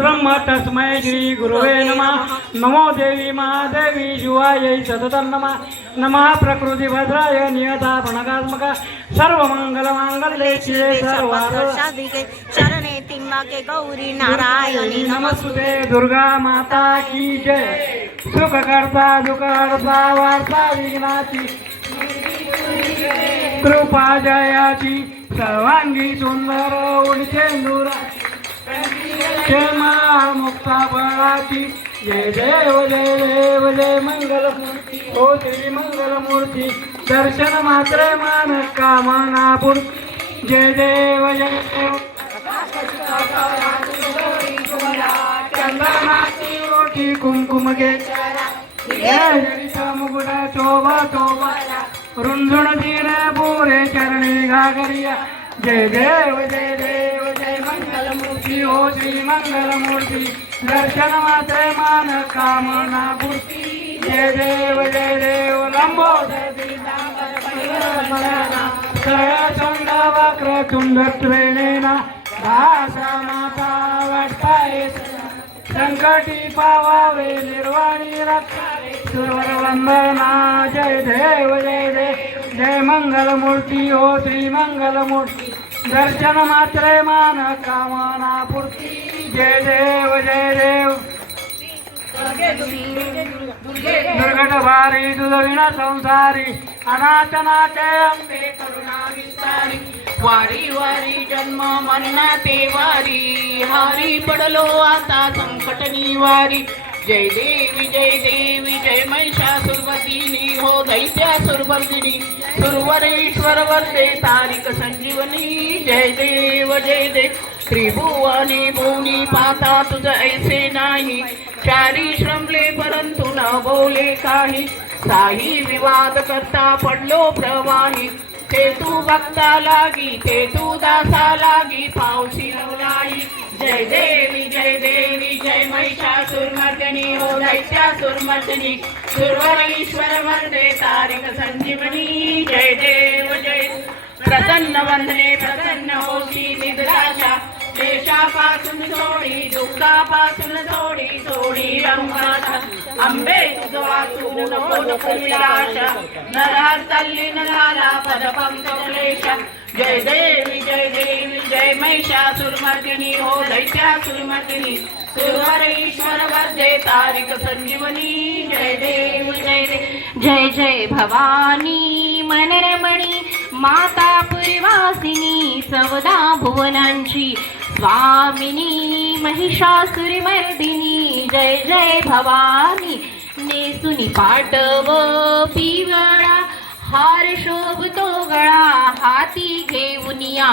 ब्रह्म तस्मै श्री गुरुवे नमः। नमो देवी महादेवी शिवायै सततं नमः। नमः प्रकृती भद्राय नियता प्रणगात्मक सर्वमंगलमांगल्ये शिवे सर्वार्थ शरणे त्र्यंबके गौरी नारायणी नमस्तुते दुर्गा माता की जय। सुख करता दुख हरता वार्ता विघ्नाची कृपा जयाची सर्वांगी सुंदर उडचेंदुरा मुक्ता फळाची जय देव जय देव जय मंगलमूर्ती हो श्री मंगलमूर्ती दर्शन मात्रे मान कामना पूर्ती जय देव जय देव चंद्रनाथी ओठी कुंकुम घे मुकुटा शोभा शोभा रुंझुण दीन पुरे चरणी घागरिया जय देव जय देव जय मंगलमूर्ती हो श्री मंगलमूर्ती दर्शन मात्रे मान कामना पूर्ती जय देव लंबोदर चंड वक्र तुंड त्रेणेना भाषा माता वाटताय संकटी पावावे निर्वाणी रक्षावे सुरवर वंदना जय देव जय मंगलमूर्ती हो श्री मंगलमूर्ती दर्शन मात्रे मान कामना पूर्ती जय देव दुर्गट भारी दुर्विण संसारी अनाथ नाटे अंबे करुणा विस्तारी वारी वारी जन्म मरणाते वारी हारी पडलो आता संकट निवारी जय देवी जय महिषासुरवदिनी हो दैत्यासुरवर्धिनी सुरवरेश्वर वरदे तारिक संजीवनी जय देव त्रिभुवनी भुवनी पाता तुझ ऐसे नाही चारी श्रमले परंतु न बोले काही साही विवाद करता पडलो प्रवाही ते तू भक्ता लागी ते तू दासा लागी पावसी लागी जय देवी जय महिषासुरमर्दिनी हो दैत्यासुरमर्दिनी सुरवरेश्वर वरदे तारिक संजीवनी जय देव प्रसन्न वंदने प्रसन्न होशी निद्राशा देशापासून सोडी दुःखापासून सोडी रंगाचा अंबे तुझ वाचून नको निराशा नरहर तल्लीन झाला पदपंक क्लेश जय देवी जय महिषासुरमर्दिनी हो दैत्यासुरमर्दिनी सुरवरेश्वर वरदे तारिक संजीवनी जय देव जय भवानी मनरमणी माता पुरवासिनी चौदा भुवनांची स्वामिनी महिषासुरमर्दिनी जय भवानी नेसुनी पाटव पिवळा हार शोभतो गळा हाती घेऊनिया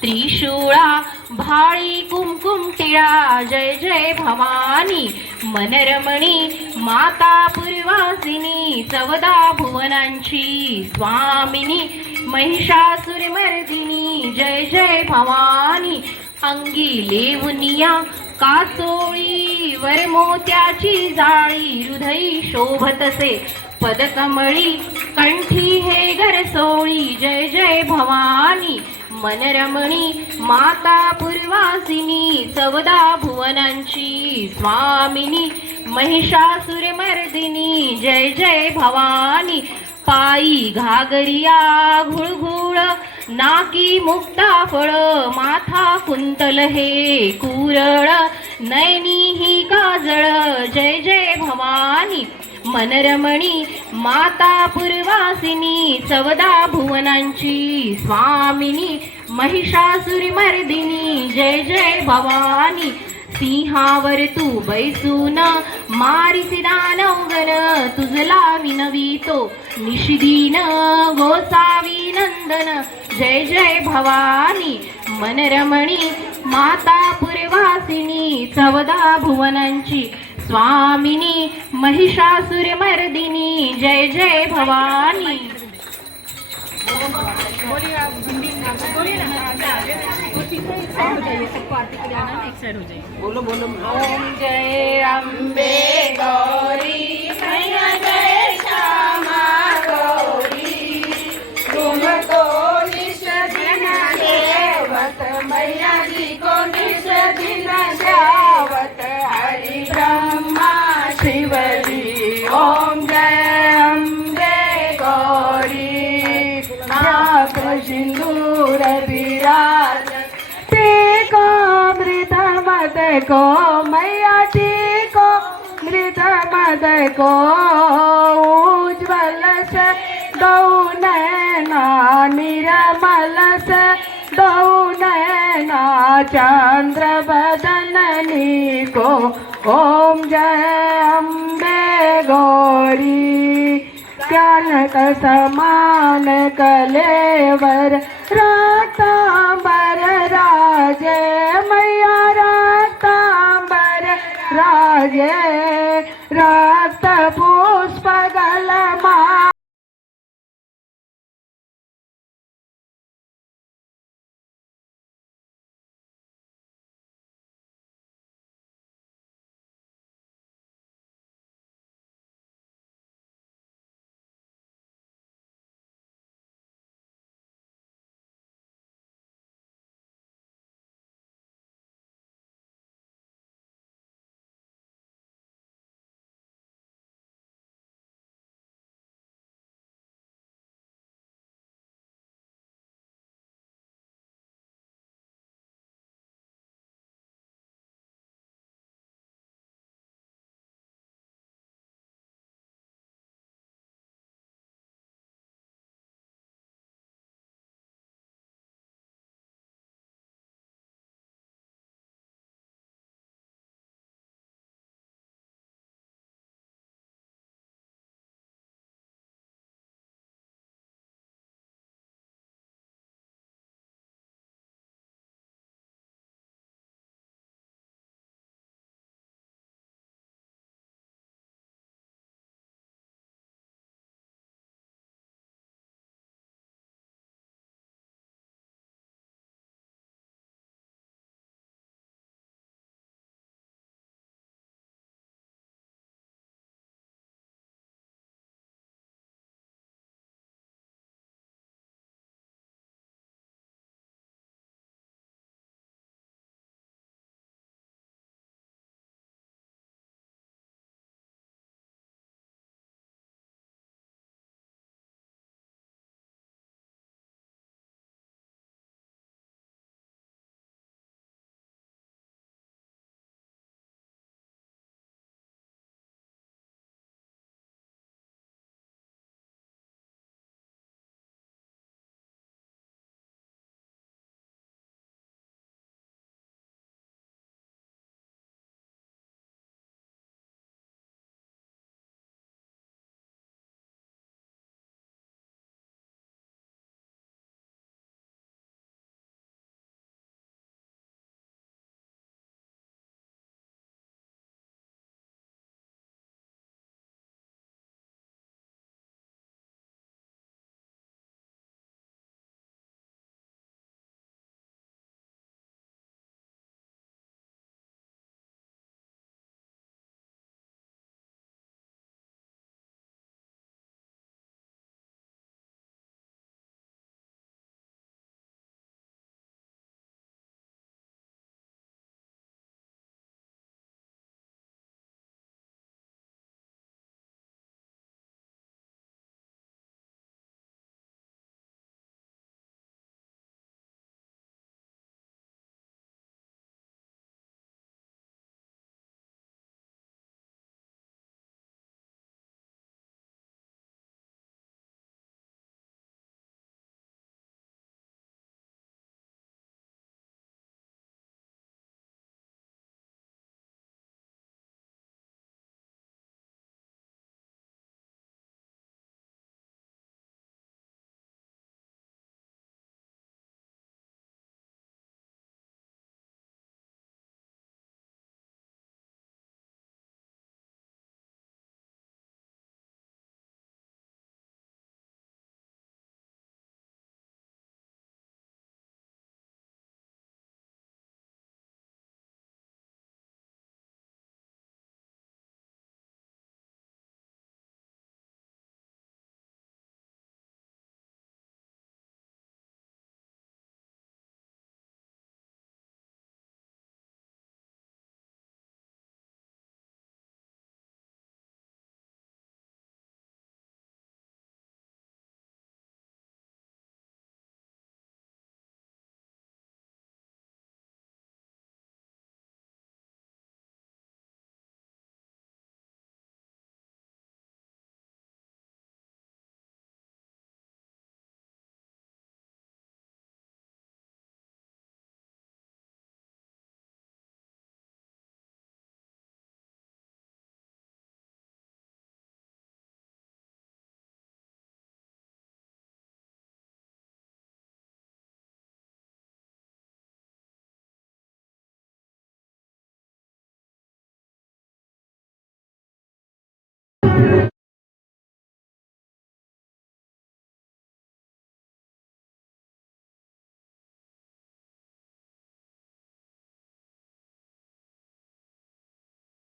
त्रिशूळा भाळी कुमकुम टिळा जय भवानी मनरमणी माता पुरवासिनी चौदा भुवनांची स्वामिनी महिषासुरमर्दिनी जय भवानी अंगी लेवुनिया कासोळी वर मोत्याची जाळी हृदयी शोभतसे पदकमळी कंठी हे गरसोळी जय भवानी मनरमणी माता पुरवासिनी चौदा भुवनांची स्वामिनी महिषासुरमर्दिनी जय भवानी पायी घागरिया घुळघुळ नाकी मुक्ता फळ माथा कुंतल हे कुरळ नयनी ही काजळ जय भवानी मनरमणी माता पुरवासिनी चौदा भुवनांची स्वामिनी महिषासुरमर्दिनी जय भवानी सिंहावर तू बैसून मारिसी दानवगण तुझला विनवितो निशिदीन गोसावी नंदन जय भवानी मनरमणी माता पुरवासिनी चौदा भुवनांची स्वामिनी महिषासुरमर्दिनी जय भवानी बोलो ओम जय अम्बे गौरी मैया जय श्यामा गौरी तुमको निश दिन सेवत मैया जी को निश दिन जावत को मैया को मृत मद को उज्ज्वल से दौ नैना निर्मल से दौ नैना चंद्र बदननी को ओम जय अम्बे गौरी ज्ञानक समान कलेवर रातांबर राजे मैया रातांबर राजे रक्त पुष्प गल